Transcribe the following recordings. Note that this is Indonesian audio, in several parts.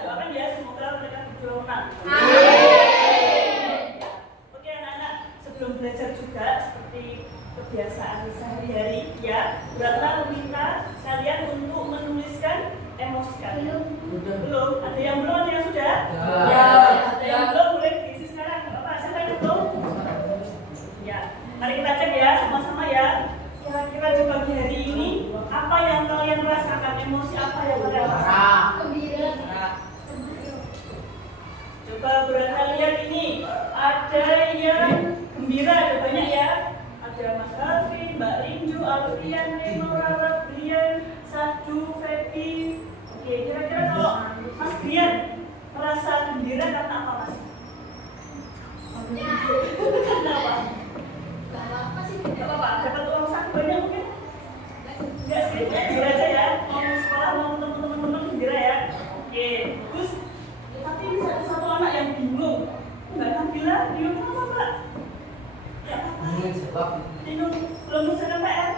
Doakan ya, semoga mereka berdua menang. Oke anak-anak, sebelum belajar juga seperti kebiasaan sehari-hari ya, Ratna meminta kalian untuk menuliskan emosi kalian. Belum? Ada yang belum? Ada yang sudah? Ya. Ada yang belum? Boleh diisi sekarang. Bapak, siapa yang belum? Ya. Mari kita cek ya, sama-sama ya. Kira-kira di pagi hari ini apa yang kalian rasakan? Emosi apa yang kalian rasakan? Gembira. Coba Ratna lihat ini. Ada yang gembira, ada banyak ya. Ada Mas Harfi, Mbak Rinju, Alfian, Nemo, Rara, Brian, Sadu, Febi. Oke, kira-kira kalau Mas Brian merasa gembira karena apa Mas? Kenapa? Gak apa-apa, dapat uang saku banyak mungkin? Enggak sih, gembira aja ya. Mau sekolah, mau teman-teman gembira ya. Oke, terus tapi bisa ada satu anak yang bingung. Mbak Nabila, bingung kenapa Mbak? Ya apa? Bingung, belum selesai PR?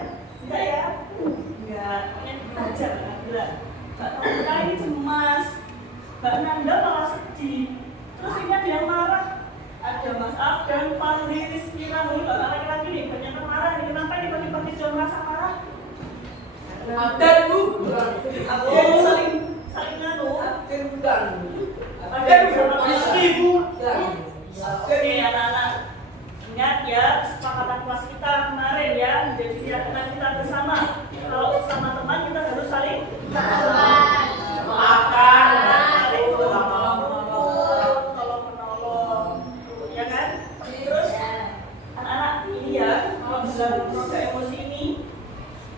Enggak ya? Enggak, pokoknya belajar Mbak Nabila. Mbak Tomka ini cemas, Mbak Nanda malah sedih. Terus ini ada yang marah. Ada Mas Afgan, Fahri, Rizky, Rahul, Mbak laki-laki nih, banyak yang marah nih. Kenapa nih pagi-pagi sudah merasa marah? Abdan bu. Aku saling nganu. Abdan bukan. Abdan sama Ibu. Oke anak-anak, ingat ya kesepakatan kelas kita kemarin ya, menjadi keyakinan kita bersama. Kalau sama teman kita harus saling Makan. saling tolong menolong, ya kan? Terus anak-anak ini ya, kalau dalam roda emosi ini,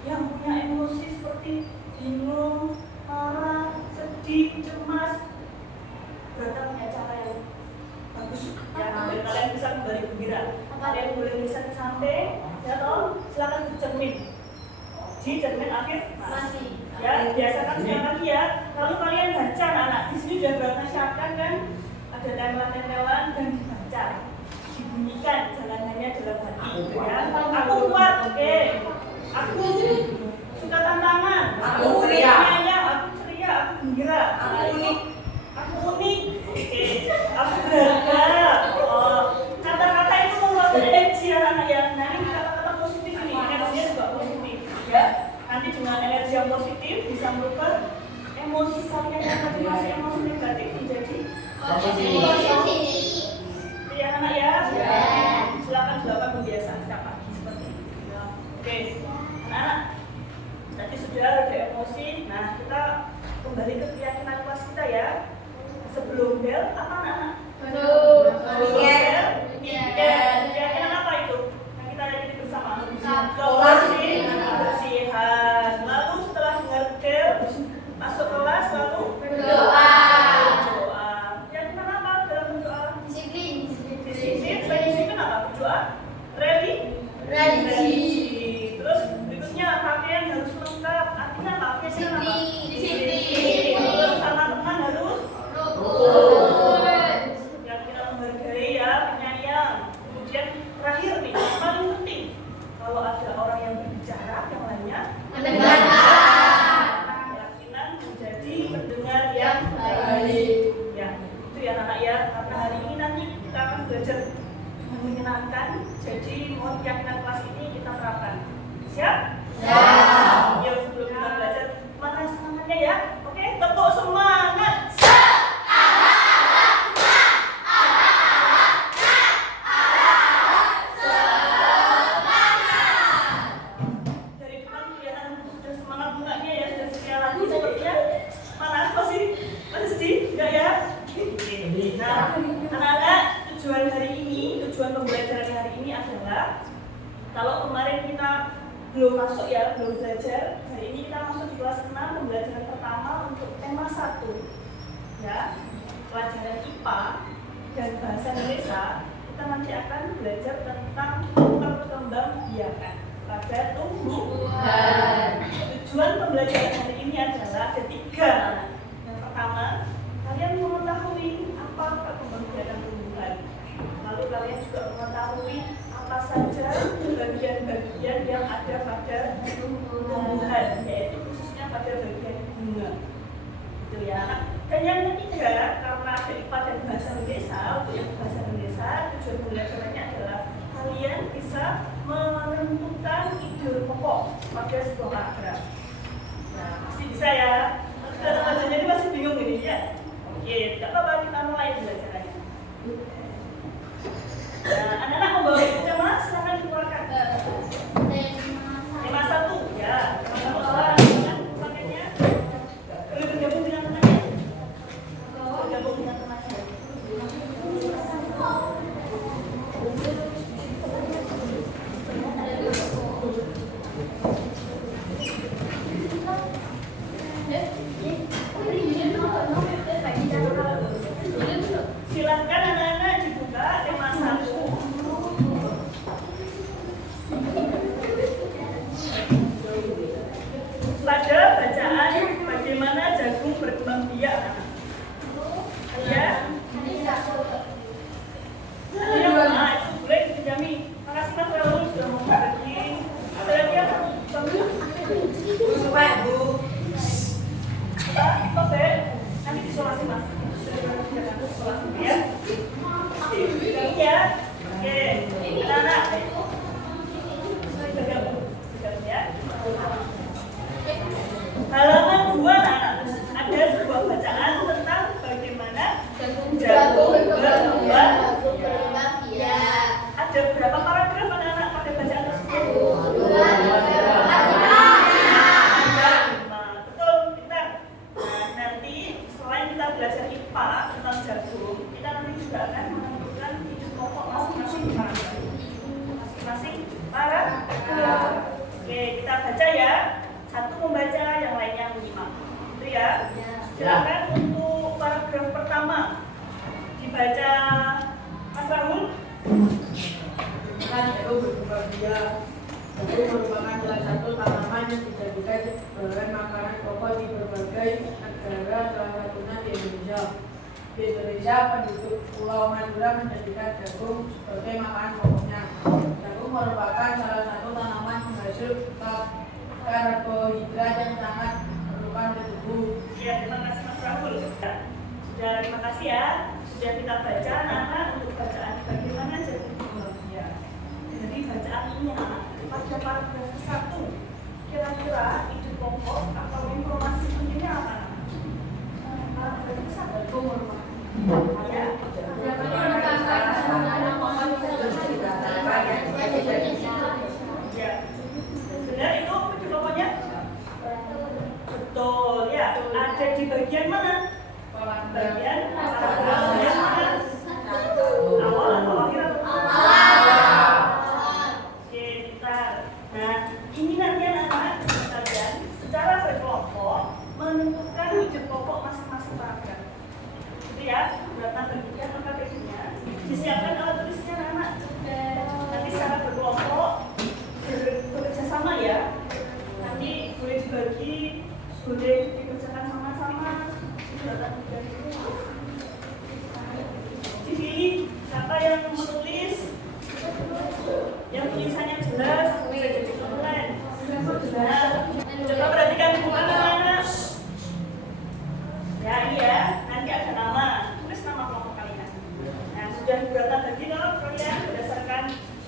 yang punya emosi seperti bingung, marah, sedih, cemas, berarti punya cara yang bagus ya, kalian bisa kembali gembira. Kalian boleh tulisan di samping ya toh, silakan cermin di cermin akhir Masih. ya, biasakan setiap pagi ya. Lalu kalian baca anak, di sini sudah berapa siapkan kan, ada tempelan-tempelan dan dibaca, dibunyikan jalanannya dalam hati ya. Aku kuat, oke. Aku suka tantangan, Aku ceria. aku ceria, aku gembira, aku unik, oke. Aku berharga. Oh, kata-kata itu mengeluarkan energi anak ya. Nah ini kata-kata positif ini, energinya juga positif ya. Nanti dengan energi yang positif bisa merubah emosi kalian yang tadi masih emosi negatif menjadi Positif. itu ya anak ya. Silakan dilakukan pembiasaan setiap pagi seperti ini. Oke, anak-anak. Tadi sudah ada emosi. Nah kita kembali ke keyakinan kelas kita ya. Sebelum bel apa anak-anak? Keyakinan apa itu? Yang kita yakini bersama. Kebersihan. Lalu setelah dengar bel masuk kelas lalu Berdoa. Keyakinan apa dalam berdoa? Disiplin. Disiplin. Selain disiplin apa? Berdoa? Religi. Terus berikutnya pakaian harus lengkap. Artinya apa? Pakaian apa? Disiplin. Terus sama teman harus Rukun. yang kita menghargai ya, penyayang. Kemudian terakhir nih, yang paling penting, kalau ada orang yang berbicara, yang lainnya Mendengarkan. keyakinan menjadi pendengar yang Baik. ya, itu ya anak ya. Karena hari ini nanti kita akan belajar dengan menyenangkan. Jadi mohon keyakinan kelas ini kita terapkan. Siap? Siap. Yuk sebelum kita belajar, mana semangatnya ya? Oke, tepuk semangat. Dari depan kelihatan sudah semangat mukanya ya, sudah setia lagi sepertinya. Mana masih sedih? Enggak ya? Nah, anak-anak, tujuan hari ini, tujuan pembelajaran hari ini adalah kalau kemarin kita belum masuk ya, belum belajar, hari ini kita masuk di kelas 6 pembelajaran pertama untuk tema 1 ya, pelajaran IPA dan bahasa Indonesia. Kita nanti akan belajar tentang perkembangbiakan pada tumbuhan. Tujuan pembelajaran hari ini adalah ada 3. Yang pertama, kalian mengetahui apa perkembangbiakan tumbuhan. Lalu kalian juga mengetahui apa saja bagian-bagian yang ada pada tumbuhan, yaitu khususnya pada bagian ya. Dan yang ketiga, karena ada IPA dan bahasa Indonesia, untuk yang bahasa Indonesia tujuan pembelajarannya adalah kalian bisa menentukan ide pokok pada sebuah paragraf. Nah, pasti bisa ya. Teman-teman jadi masih bingung ini ya. Oke, tidak apa-apa, kita mulai belajarannya. Nah, anak-anak membawa buku tema, silakan dikeluarkan. Tema 1 ya. Tema 1 soal dengan paketnya. Boleh bergabung dengan temannya. Bergabung dengan temannya. Silahkan anak-anak dibuka tema 1. Pada bacaan bagaimana jagung berkembang biak. Ya. Itu boleh dipinjami. Makasih Mas Raul sudah mau berbagi. Ada lagi apa? Supaya Bu. Oke, nanti disolasi Mas. Isolasi ya. Ini ya. Oke, anak-anak. Bergabung ya. Halaman 2 ada sebuah bacaan tentang bagaimana jagung berkembang. Ada berapa paragraf anak-anak pada bacaan tersebut? Betul, pintar. Nah, nanti selain kita belajar IPA tentang jagung, kita nanti juga akan menentukan ide pokok masing-masing paragraf. Masing-masing paragraf. Oke, kita baca ya. Satu membaca, yang lainnya menyimak. Itu ya. Silakan untuk paragraf pertama dibaca Mas Rahul. Jagung berkembang biak. Jagung merupakan salah satu tanaman yang dijadikan sebagai makanan pokok di berbagai negara, salah satunya di Indonesia. Di Indonesia, penduduk Pulau Madura menjadikan jagung sebagai makanan pokoknya. Jagung merupakan salah satu tanaman penghasil karbohidrat yang sangat diperlukan oleh tubuh. Ya, terima kasih Mas Rahul. Sudah, terima kasih ya. Sudah kita baca anak-anak untuk bacaan bagaimana jagung berkembang biak. Jadi bacaan ini anak pada paragraf 1 kira-kira ide pokok atau informasi pentingnya apa? Paragraf 1 ya. Ya. Benar itu ide pokoknya? Betul ya. Ada di bagian mana? Bagian paragraf yang mana? Awal atau akhir? Oke, bentar. Nah, ini nanti anak-anak kalian secara berkelompok menentukan ide pokok masing-masing paragraf. Gitu ya, berapa bagian maka bagiannya disiapkan alat tulisnya anak-anak. Nanti secara berkelompok bekerja sama ya. Nanti boleh dibagi, boleh dikerjakan sama-sama. Jadi siapa yang menulis, yang tulisannya jelas, bisa jadi online. Nah, coba perhatikan buku anak-anak. Ya ini ya, nanti ada nama, tulis nama kelompok kalian. Nah sudah berapa bagi kalau kalian berdasarkan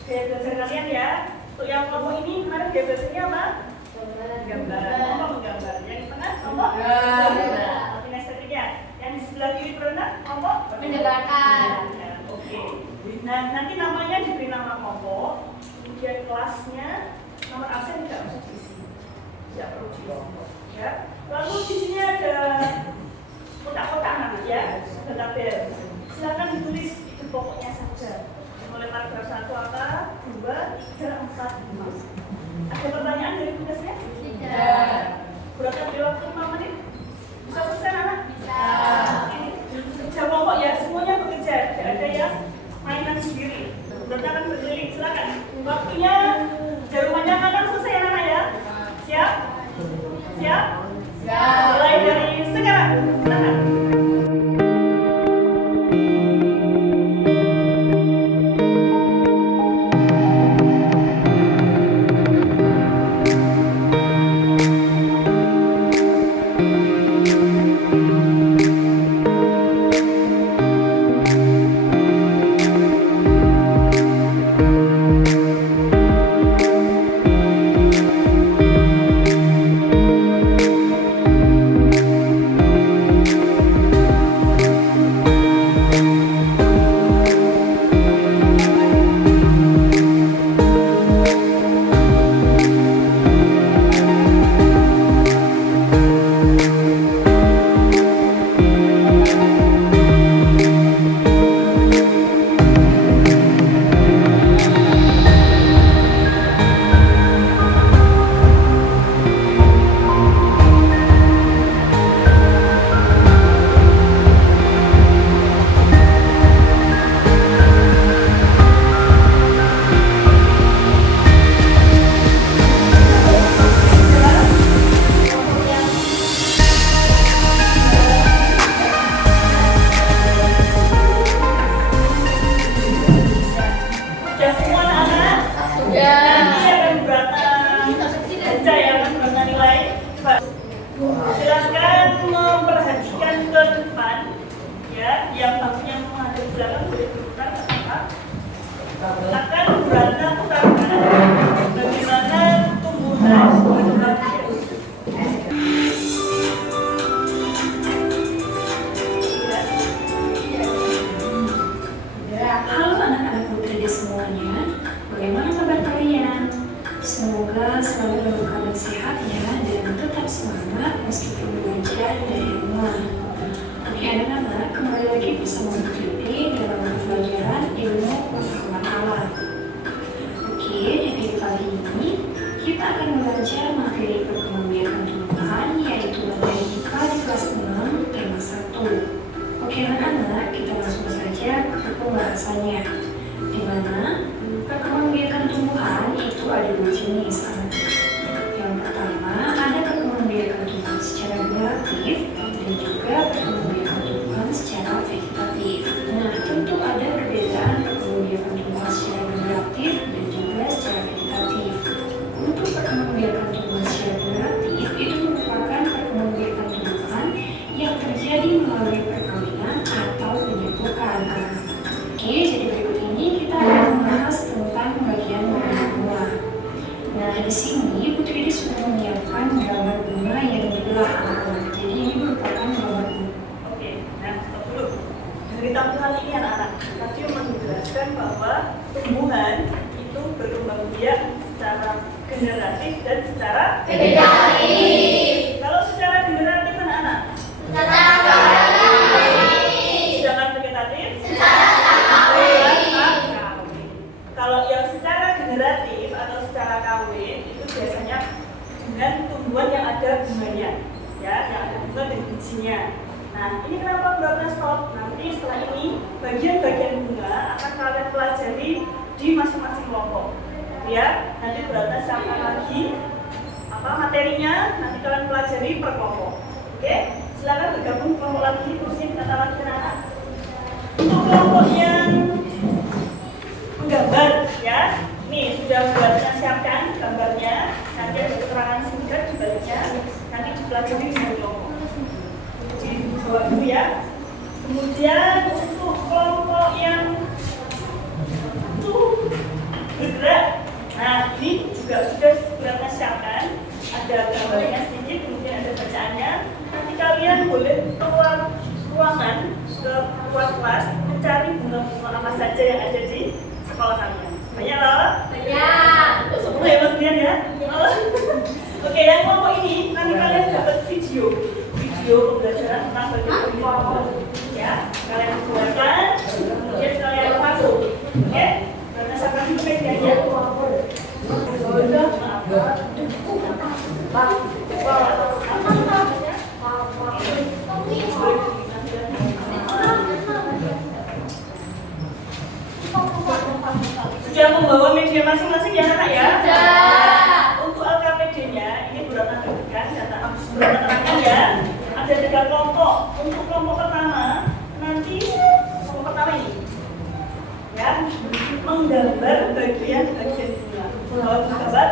gaya belajar kalian ya. Untuk yang kelompok ini kemarin gaya belajarnya apa? Gambar. Kelompok menggambar. Yang di tengah kelompok kinestetiknya. Yang di sebelah kiri berenang kelompok Mendekatkan. Oke. Nah nanti namanya diberi nama kelompok, kemudian kelasnya, nomor absen tidak usah diisi, tidak perlu diisi. Ya. Lalu di sini ada kotak-kotak anak ya, ada tabel. Silakan ditulis ide pokoknya saja. Mulai paragraf 1 apa, 2, 3, 4, 5. Ada pertanyaan dari tugasnya? Tidak. Berapa di waktu 5 menit? Bisa selesai anak? Bisa. Ini kerja kelompok ya, semuanya bekerja. Tidak ada yang mainan sendiri. Berarti akan berkeliling. Silakan. Waktunya jarumannya akan selesai anak ya. Siap? Siap? Siap. Mulai dari sekarang. Silakan. Ya, yang maksudnya menghadap belakang boleh berputar apa? Akan beranda putarkan bagaimana tumbuhan berkembang biak. Halo anak-anak putri semuanya, bagaimana kabar kalian? Semoga selalu dalam keadaan sehat ya, dan tetap semangat meskipun belajar dari rumah. Oke anak-anak, kembali lagi bersama Bu Titi dalam pelajaran ilmu pengetahuan alam. Oke, di video kali ini kita akan belajar materi perkembangbiakan tumbuhan, yaitu materi IPA di kelas 6 tema 1. Oke anak-anak, kita langsung saja ke pembahasannya, di mana perkembangbiakan tumbuhan itu ada dua jenis. Yang pertama ada perkembangbiakan tumbuhan secara generatif dan juga perkembangbiakan tumbuhan secara vegetatif. Nah, tentu ada perbedaan perkembangbiakan tumbuhan secara generatif dan juga secara vegetatif. Untuk perkembangbiakan tumbuhan secara generatif itu merupakan perkembangbiakan tumbuhan yang terjadi melalui perkawinan atau penyerbukan. Oke, jadi berikut ini kita akan membahas tentang bagian bunga. Nah, di sini Bu Tridi sudah menyiapkan gambar bunga yang dibelah anak-anak. Jadi ini merupakan gambar bunga. Oke, nah stop dulu. Dari tampilan ini anak-anak, tadi menjelaskan bahwa tumbuhan itu berkembang biak secara generatif dan secara Vegetatif. Kalau secara generatif anak-anak, sedangkan vegetatif kalau yang secara generatif atau secara kawin itu biasanya dengan tumbuhan yang ada bunganya, ya, yang ada bunga dan bijinya. Nah, ini kenapa beratnya stop? Nanti setelah ini bagian-bagian bunga akan kalian pelajari di masing-masing kelompok. Ya, nanti beratnya siapkan lagi apa materinya, nanti kalian pelajari per kelompok. Oke, silakan bergabung kelompok lagi, terusnya kita lagi anak. Untuk kelompok yang menggambar, ya, nih sudah buatnya siapkan gambarnya, nanti ada keterangan singkat di baliknya, nanti dipelajari di kelompok. Di bawah dulu ya. Kemudian untuk kelompok yang bergerak, nah ini juga sudah beratnya siapkan, ada gambarnya sedikit, kemudian ada bacaannya. Nanti kalian boleh keluar ruangan ke luar kelas mencari bunga-bunga apa saja yang ada di sekolah kalian. Banyak loh? Banyak. Semua ya Mas Dian ya? Oke, yang kelompok ini nanti kalian dapat video pembelajaran tentang bagian kelompok. Ya, kalian keluarkan, kemudian kalian masuk. Oke, berdasarkan dulu medianya. Sudah membawa media masing-masing ya anak ya? Untuk LKPD-nya ini Burana berikan data Burana terangkan ya. Ada 3 kelompok. Untuk kelompok pertama nanti kelompok pertama ini ya menggambar bagian-bagian bunga. Bawa gambar,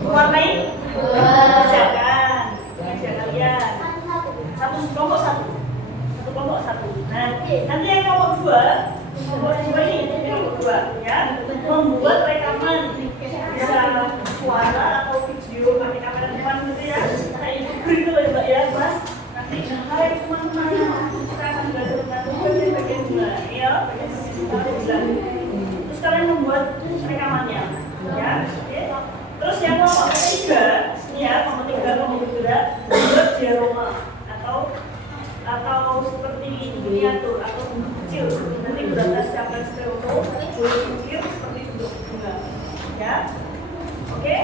warnai, kerjakan kalian. Satu kelompok satu. Nah, nanti yang kelompok 2 ini kelompok 2 ya membuat rekaman bisa suara atau video pakai kamera depan gitu ya. Nah ini beritu ya Mbak ya Mas. Nanti hai teman-teman kita akan belajar tentang bagian bunga ya, bagian terus kalian membuat rekamannya ya. Oke. Terus yang kelompok 3 ya, kelompok bergerak membuat diorama atau seperti miniatur atau bentuk kecil. Nanti berdasarkan siapa stereofoto boleh ukir seperti bentuk bunga ya. Oke.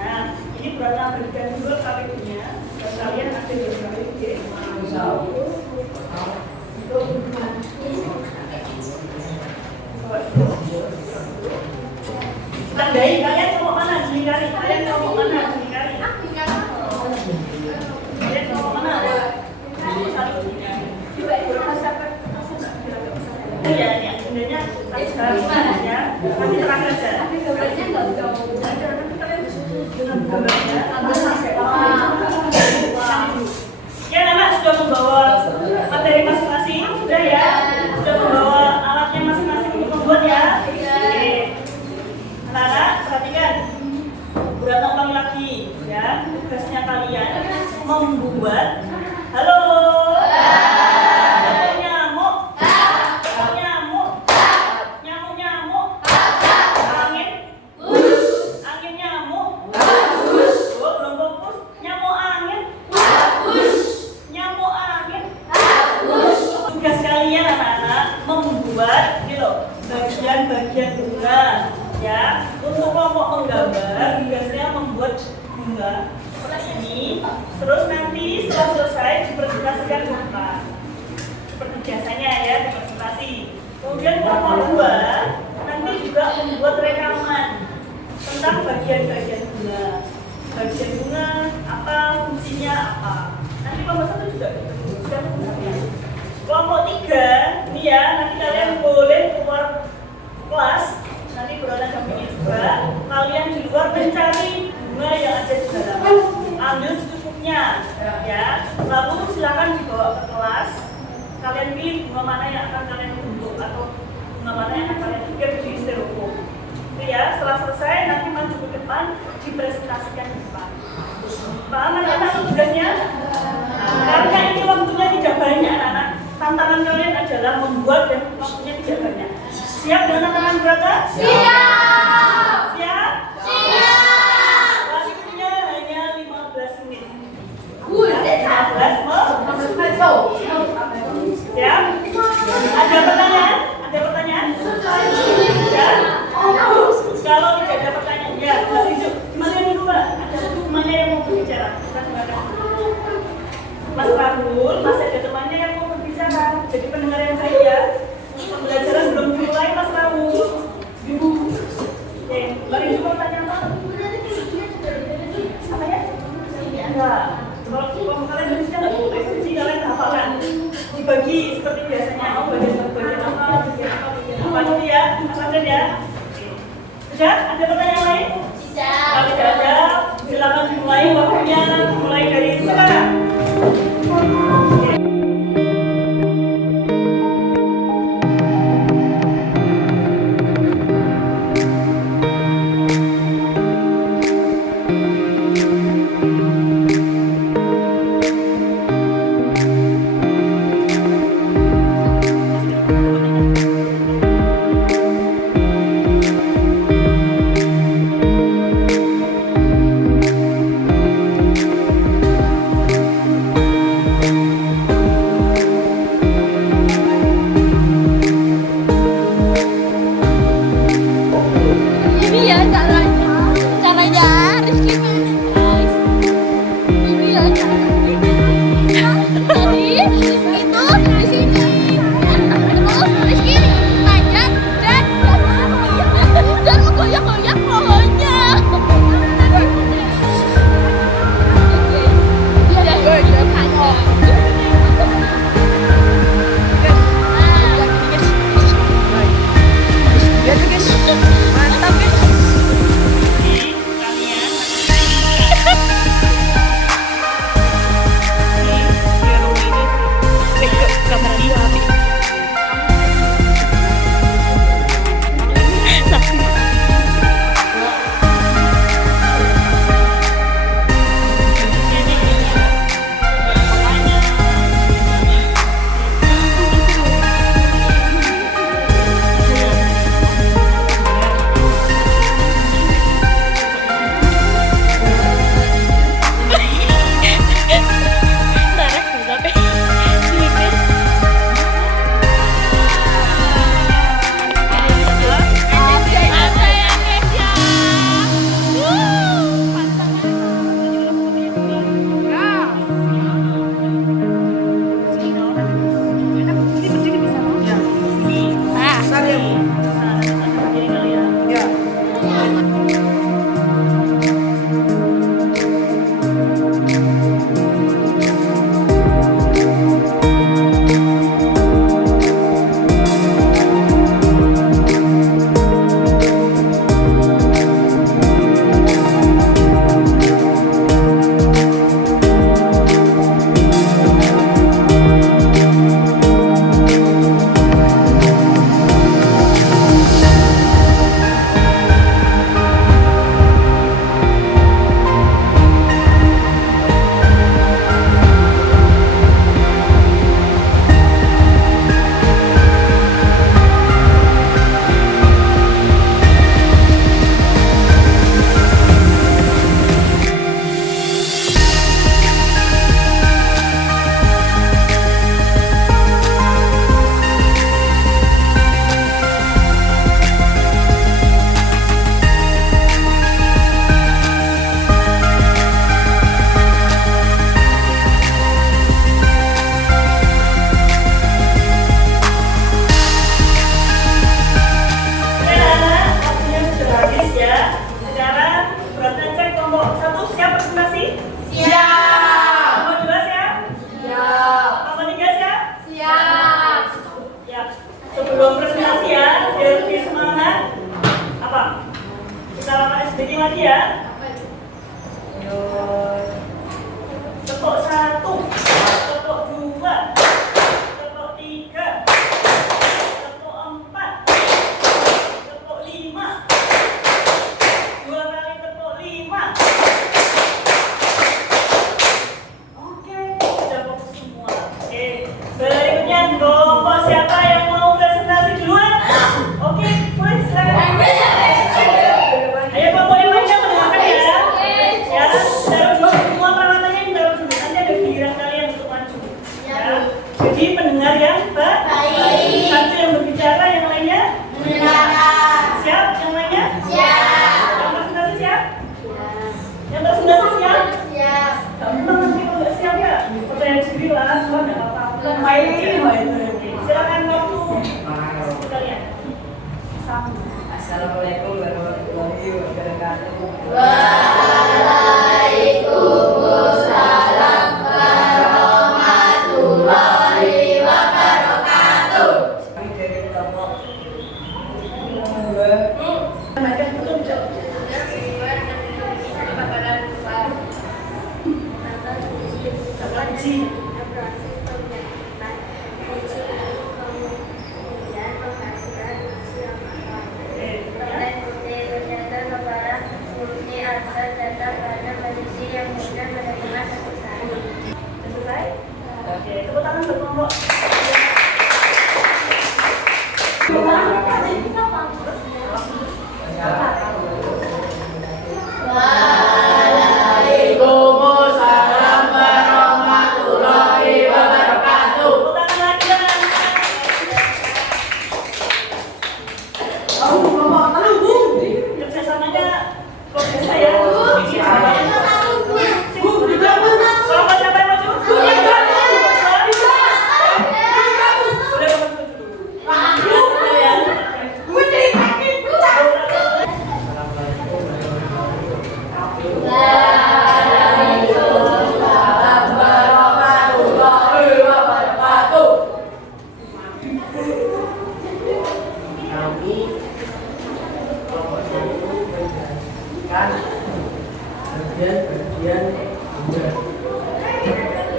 Nah, ini berdasarkan berikan juga KPD-nya dan kalian ada di KPD. Tandai kalian kelompok mana? Dilingkari. Kalian kelompok mana? Dilingkari. Kalian kelompok mana? Satu. Coba itu rasakan. Ya, ya, sebenarnya sekarang ya, nanti terang aja. Gambarnya nggak jauh. Nanti kalian dengan gambarnya. Ya, anak sudah membawa membuat. Halo. Nyamuk. Nyamuk. Nyamuk. Angin. Angin nyamuk. Oh, belum fokus. Nyamuk angin. Nyamuk angin. Tugas kalian anak-anak membuat bagian-bagian bunga ya. Untuk kelompok menggambar tugasnya membuat bunga seperti ini. Terus nanti setelah selesai dipresentasikan ke depan seperti biasanya ya, dipresentasi. Kemudian kelompok 2 nanti juga membuat rekaman tentang bagian-bagian bunga. Bagian bunga apa, fungsinya apa. Nanti kelompok 1 juga sudah fungsinya. Kelompok 3 ini ya, nanti kalian boleh keluar kelas, nanti berada kami juga. Kalian di luar mencari bunga yang ada di dalam, ambil secukupnya ya. Lalu silakan dibawa ke kelas. Kalian pilih bunga mana yang akan kalian bentuk atau bunga mana yang akan kalian bikin di styrofoam. Itu ya, setelah selesai nanti maju ke depan, dipresentasikan di depan. Paham anak-anak tugasnya? Karena ini waktunya tidak banyak anak-anak. Tantangan kalian adalah membuat dan waktunya tidak banyak. Siap dengan tantangan berapa? Siap. Siap? Siap. Waktunya hanya 15 menit. 15 Siap? Ada pertanyaan? Ada pertanyaan? Ya? Kalau tidak ada pertanyaan, ya, Mbak Rizuk. Mana yang dulu, Mbak? Ada temannya yang mau berbicara? Kita dengarkan. Mas Rahul, masih ada temannya yang mau berbicara. Jadi pendengar yang baik ya. Pembelajaran belum dimulai, Mas Rahul. Oke, Mbak Rizuk mau tanya apa? Apa ya? Enggak. Kalau kalian berbicara nggak boleh, jadi kalian hafalkan. Dibagi seperti biasanya. Oh, bagian apa, bagian apa, gitu ya. Mas Amdan ya. Sudah? Ada pertanyaan lain? Kalau tidak ada, silakan dimulai waktunya. Mulai dari sekarang. ya. Tepuk 1, tepuk 2, tepuk 3, tepuk 4, tepuk 5, 2 kali tepuk 5. Oke, sudah fokus semua. Oke, berikutnya kelompok siapa yang mau presentasi duluan? Oke, boleh silakan. Ayo kelompok yang lainnya mendengarkan ya. Ya, taruh dulu semua peralatannya ditaruh dulu. Nanti ada giliran kalian untuk maju. Ya. Jadi pendengar yang baik. Satu yang berbicara, yang lainnya siap, yang lainnya yang presentasi siap. Yang presentasi siap. Gampang nanti kalau nggak siap ya, percaya diri lah, cuma nggak apa-apa. Main. Silakan waktu kalian. Assalamualaikum warahmatullahi wabarakatuh. Waalaikumsalam warahmatullahi wabarakatuh. Kami dari kelompok Makan betul betul. Ji. Selesai? Oke, tepuk tangan buat kelompok. Waalaikumsalam warahmatullahi wabarakatuh. Tepuk tangan lagi kan? Kerjasamanya progres saya. Kelompok siapa yang maju? Udah masuk dulu. Ya. Warahmatullahi wabarakatuh. kami kelompok satu menjelaskan bagian-bagian bunga.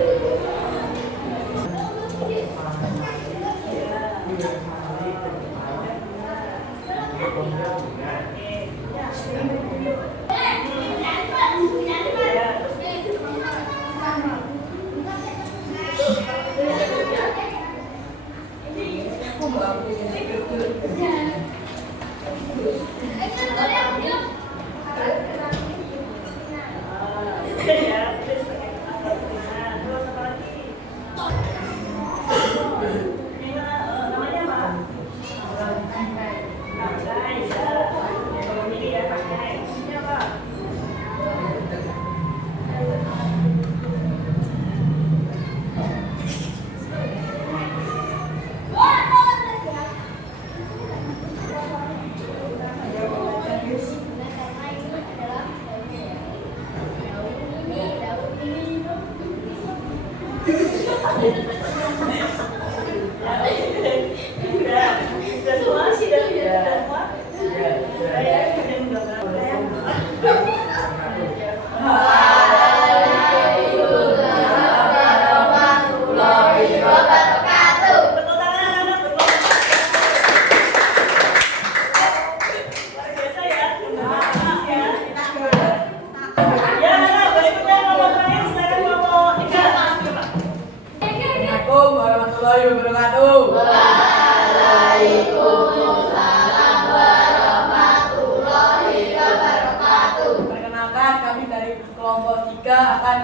warahmatullahi wabarakatuh. Waalaikumsalam warahmatullahi wabarakatuh. Perkenalkan, kami dari kelompok 3 akan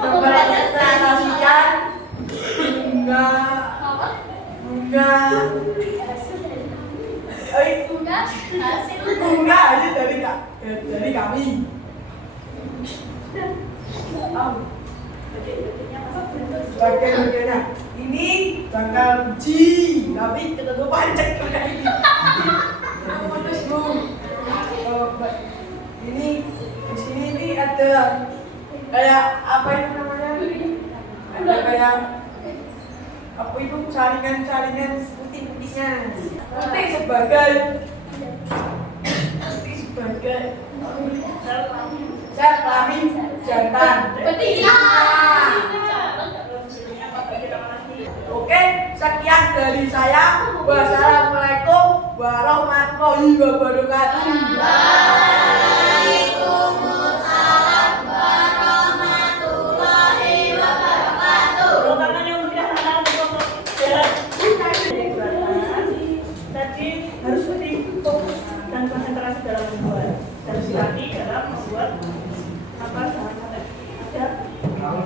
mempresentasikan bunga aja dari kami. Bagian-bagiannya ini bakal biji, tapi ketutupan cek kayak ini. Ini di sini ini ada kayak apa itu namanya? Ada kayak apa itu saringan putih-putihnya. Putih sebagai Sel kelamin jantan. Betina. Oke, sekian dari saya. Wassalamualaikum warahmatullahi wabarakatuh. Waalaikumsalam warahmatullahi wabarakatuh. Tangan yang mulia anak-anak untuk jalan. Tadi harus lebih fokus dan konsentrasi dalam membuat dan hati dalam membuat apa jangan sampai ada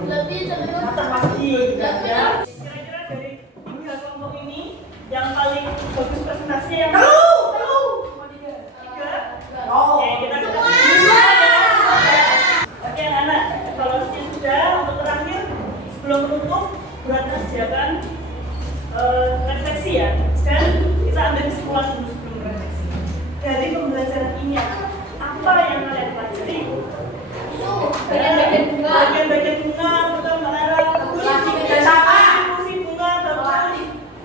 Lebih cenderung mata pagi ya. Kira-kira dari 3 kelompok ini yang paling bagus presentasinya yang tiga. Oke, kita sudah semua ya. Oke anak-anak, evaluasinya sudah. Untuk terakhir sebelum menutup buatlah sediakan refleksi ya. Sekarang kita ambil kesimpulan dulu sebelum refleksi. Dari pembelajaran ini apa yang kalian pelajari? bagian-bagian bunga. Bagian-bagian bunga, betul Mbak Lara. Bagus. Kerjasama. Fungsi bunga bagus.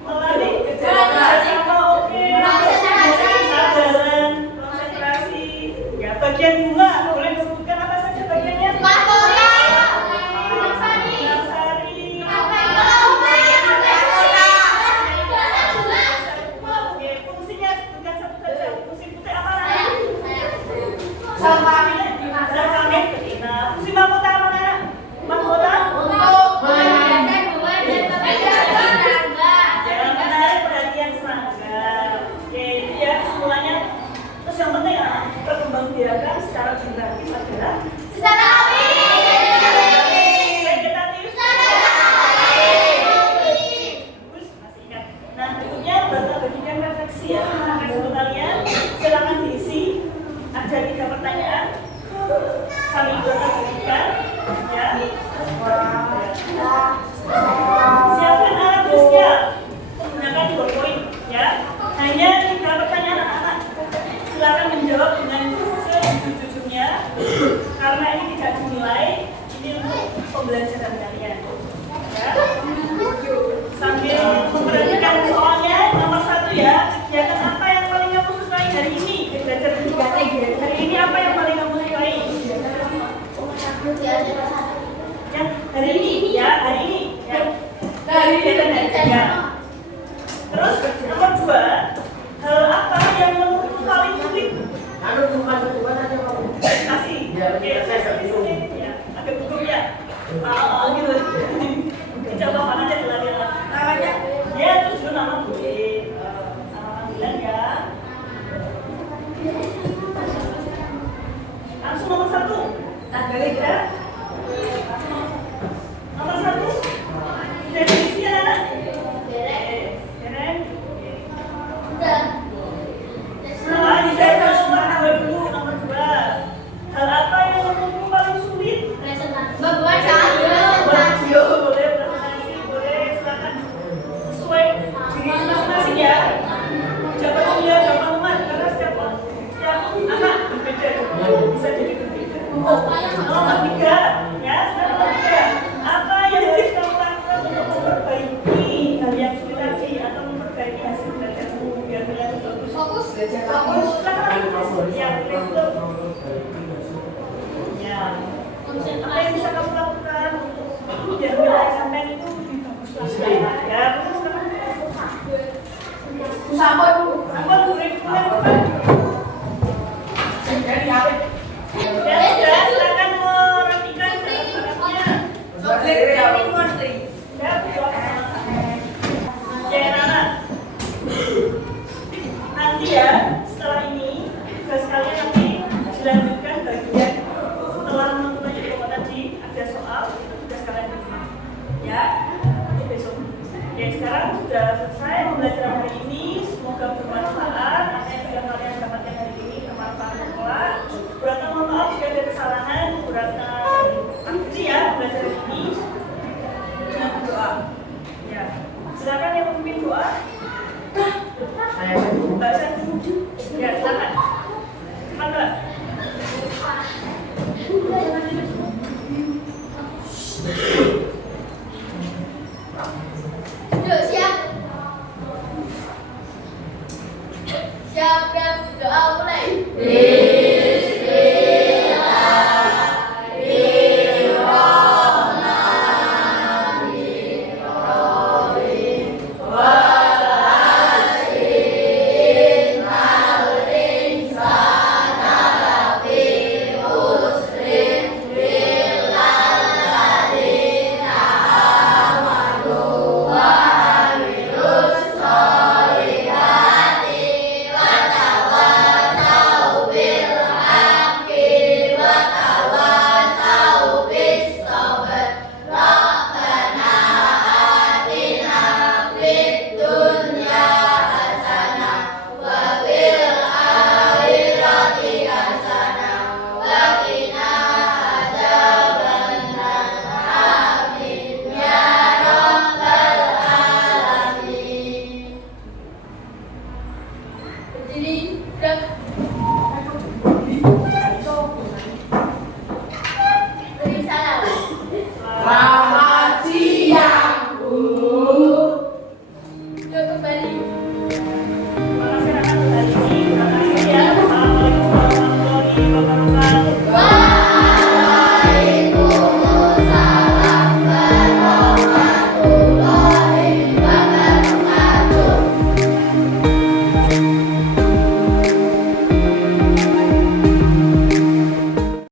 Melalui Kerjasama. kerjasama oke. Konsentrasi. Kesadaran, konsentrasi. Ya, bagian bunga boleh disebutkan apa saja bagiannya? Mahkota. Nursery. Oke, fungsinya sebutkan satu saja. Fungsi putih apa Nana? Sama betina. Fungsi mahkota apa Nana? Mahkota? Jangan menarik perhatian serangga. Oke, itu ya kesimpulannya. Terus yang penting perkembangbiakan secara geografis adalah vegetatif. Bagus, masih ingat. Nah, berikutnya bakal bagikan refleksi ya. Refleksi kalian silakan diisi. Ada 3 pertanyaan. Kami bakal bagikan ya. Siapkan alat tulisnya. Gunakan PowerPoint ya. Hanya 3 pertanyaan anak-anak. Silakan menjawab dengan sejujur-jujurnya karena ini tidak dinilai, ini untuk pembelajaran kalian ya. Sambil memperhatikan soalnya nomor 1 ya, kegiatan apa yang paling kamu sukai hari ini? Belajar hari ini apa yang paling kamu sukai? Ya, hari ini ya, hari ini ya. Dari Ya. Terus nomor 2, hal apa yang menurutmu paling sulit? Kasih. Oke, kasih sulit ya. Agak gugup ya. Gitu. Coba mana aja jalan-jalan. namanya Ya, terus dulu nama boleh. Nama panggilan ya. Langsung nomor 1. Nah, balik ya. Nomor 1. Definisinya anak. Keren. Nah, di sana nomor 2 dulu, nomor 2. Hal apa yang menurutmu paling sulit? Membuat Video boleh, presentasi boleh, silakan sesuai diri masing-masing ya. Jawaban mulia, jawaban umat, karena setiap anak berbeda, bisa jadi berbeda. Nomor 3, ya, sekarang nomor 3. Apa yang harus kamu lakukan untuk memperbaiki hal yang sulit tadi atau memperbaiki hasil belajarmu biar nilai bagus? fokus. Fokus, silakan. Ya, betul. Ya. Apa yang bisa kamu lakukan untuk biar nilai sampai itu lebih bagus lagi? Ya, betul sekarang. Sama dulu. Apa kurikulum apa? Dari apa? Ya sudah, silakan merapikan caranya. Ya, betul. Ya, anak-anak. Nanti ya, setelah ini tugas kalian nanti dilanjutkan bagian setelah menentukan kelompok tadi ada soal itu tugas kalian di rumah. Ya, itu besok. Oke, sekarang sudah selesai.